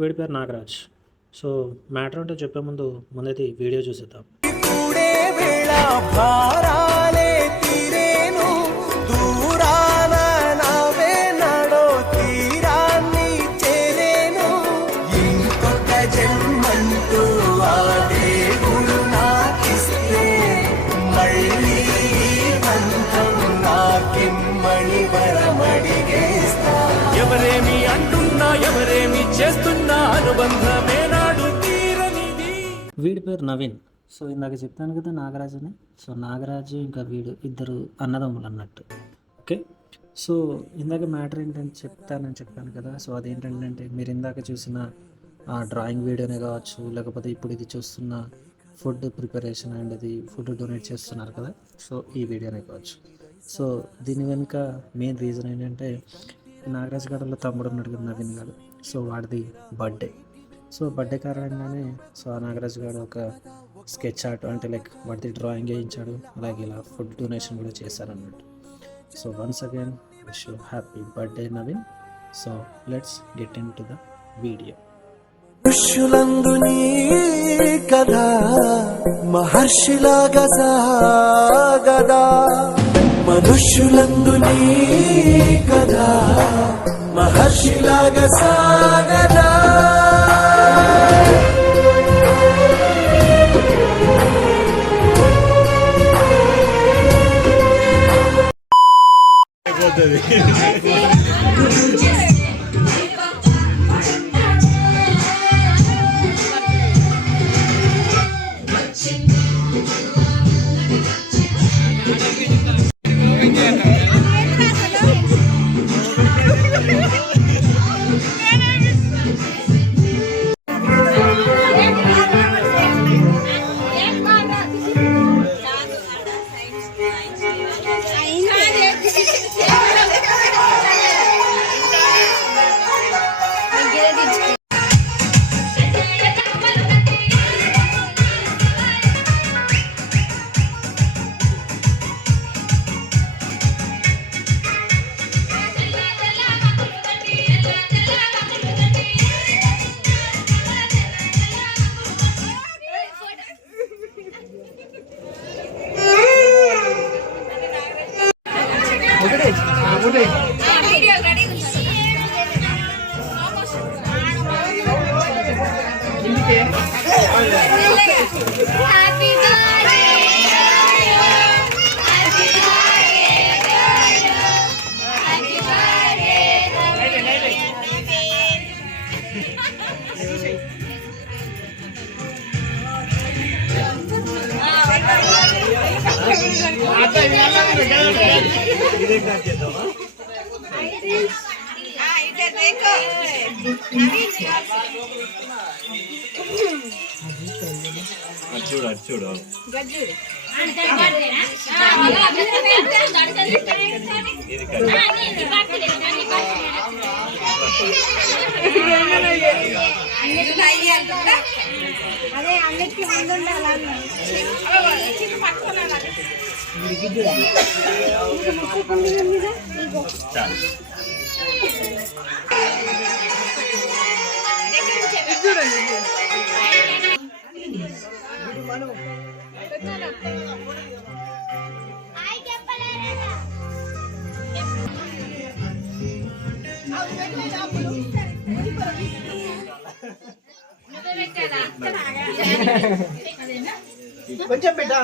వీడి పేరు Nagaraj. So matter అంటే చెప్పే ముందైతే వీడియో చూసేద్దాం. ఎవరేమి అంటున్నా ఎవరేమి చేస్తున్నా అనుబంధమే నాడు తీరనిది. వీడి పేరు నవీన్. సో ఇందాక చెప్తాను కదా నాగరాజ్ అని. సో నాగరాజు ఇంకా వీడు ఇద్దరు అన్నదమ్ములు అన్నట్టు. ఓకే, సో ఇందాక మ్యాటర్ ఏంటంటే చెప్పాను కదా. సో అదేంటంటే మీరు ఇందాక చూసిన డ్రాయింగ్ వీడియోనే కావచ్చు, లేకపోతే ఇప్పుడు ఇది చూస్తున్న ఫుడ్ ప్రిపరేషన్ అండ్ అది ఫుడ్ డొనేట్ చేస్తున్నారు కదా. సో ఈ వీడియోనే కావచ్చు. సో దీని వెనుక మెయిన్ రీజన్ ఏంటంటే నాగరాజ్ గారిలో తమ్ముడు ఉన్నాడు కదా నవీన్ గారు. సో వాడిది బర్త్డే. సో బర్త్డే కారణంగానే సో ఆ నాగరాజ్ గారు ఒక స్కెచ్ ఆర్ట్ అంటే లైక్ వాడిది డ్రాయింగ్ వేయించాడు. అలాగే ఇలా ఫుడ్ డొనేషన్ కూడా చేశారన్నట్టు. So once again wish you happy birthday Naveen. So let's get into the video. ఋషులందుని కథ మహర్షిలాగా సాగదా, మనుష్యులందుని కథ మహర్షిలాగా సాగదా. చూడు చూడు అదే అన్నిటికీ ముందు ఉండాలి. కొంచెం పెట్టా